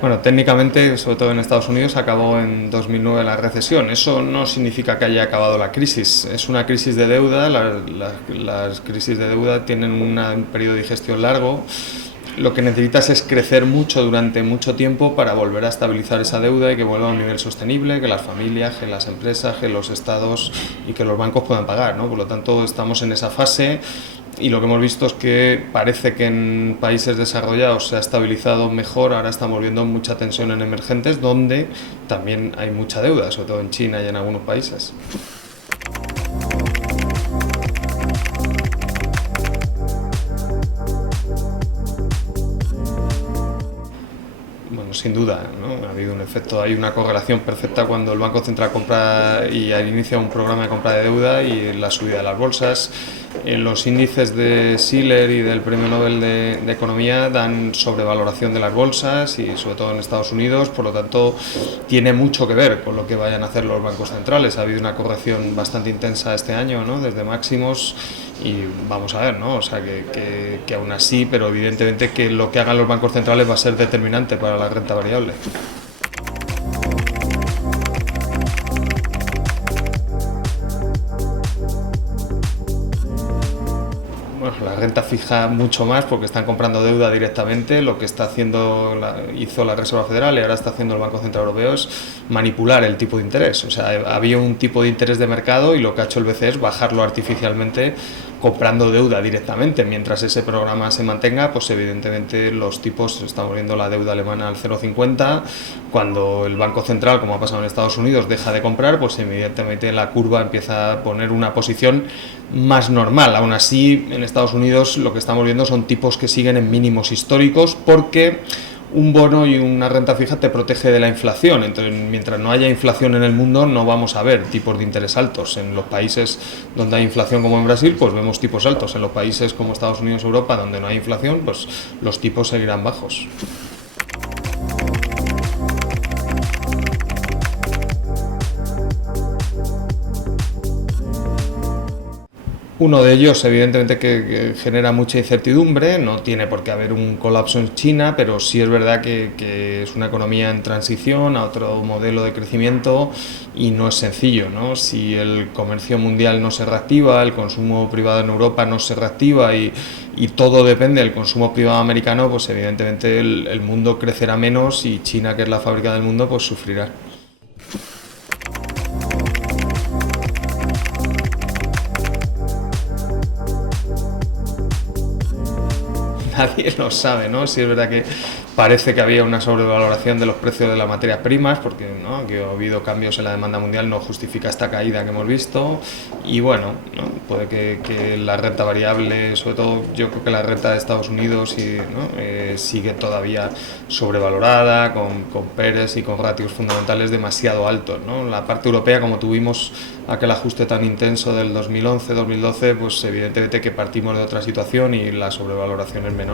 Bueno, técnicamente, sobre todo en Estados Unidos, acabó en 2009 la recesión. Eso no significa que haya acabado la crisis. Es una crisis de deuda. Las crisis de deuda tienen un periodo de digestión largo. Lo que necesitas es crecer mucho durante mucho tiempo para volver a estabilizar esa deuda y que vuelva a un nivel sostenible, que las familias, que las empresas, que los estados y que los bancos puedan pagar, ¿no? Por lo tanto, estamos en esa fase y lo que hemos visto es que parece que en países desarrollados se ha estabilizado mejor. Ahora estamos viendo mucha tensión en emergentes donde también hay mucha deuda, sobre todo en China y en algunos países. Bueno, sin duda, ¿no? Ha habido un efecto, hay una correlación perfecta cuando el Banco Central compra y inicia un programa de compra de deuda y la subida de las bolsas. En los índices de Shiller y del Premio Nobel de Economía dan sobrevaloración de las bolsas y sobre todo en Estados Unidos, por lo tanto tiene mucho que ver con lo que vayan a hacer los bancos centrales. Ha habido una corrección bastante intensa este año, ¿no? Desde máximos y vamos a ver, ¿no? O sea, que aún así, pero evidentemente que lo que hagan los bancos centrales va a ser determinante para la renta variable. Bueno, la renta fija mucho más porque están comprando deuda directamente. Lo que está haciendo hizo la Reserva Federal y ahora está haciendo el Banco Central Europeo es manipular el tipo de interés. O sea, había un tipo de interés de mercado y lo que ha hecho el BCE es bajarlo artificialmente comprando deuda directamente. Mientras ese programa se mantenga, pues evidentemente los tipos, estamos viendo la deuda alemana al 0,50. Cuando el Banco Central, como ha pasado en Estados Unidos, deja de comprar, pues evidentemente la curva empieza a poner una posición más normal. Aún así, en Estados Unidos lo que estamos viendo son tipos que siguen en mínimos históricos porque un bono y una renta fija te protege de la inflación. Entonces, mientras no haya inflación en el mundo, no vamos a ver tipos de interés altos. En los países donde hay inflación, como en Brasil, pues vemos tipos altos. En los países como Estados Unidos, Europa, donde no hay inflación, pues los tipos seguirán bajos. Uno de ellos, evidentemente, que genera mucha incertidumbre. No tiene por qué haber un colapso en China, pero sí es verdad que es una economía en transición a otro modelo de crecimiento y no es sencillo, ¿no? Si el comercio mundial no se reactiva, el consumo privado en Europa no se reactiva y todo depende del consumo privado americano, pues evidentemente el mundo crecerá menos y China, que es la fábrica del mundo, pues sufrirá. Nadie lo sabe, ¿no? Sí es verdad que parece que había una sobrevaloración de los precios de las materias primas, porque ¿no? Que ha habido cambios en la demanda mundial, no justifica esta caída que hemos visto. Y bueno, ¿no? Puede que la renta variable, sobre todo yo creo que la renta de Estados Unidos ¿no? Sigue todavía sobrevalorada, con PERs y con ratios fundamentales demasiado altos, ¿no? La parte europea, como tuvimos aquel ajuste tan intenso del 2011-2012, pues evidentemente que partimos de otra situación y la sobrevaloración es menor.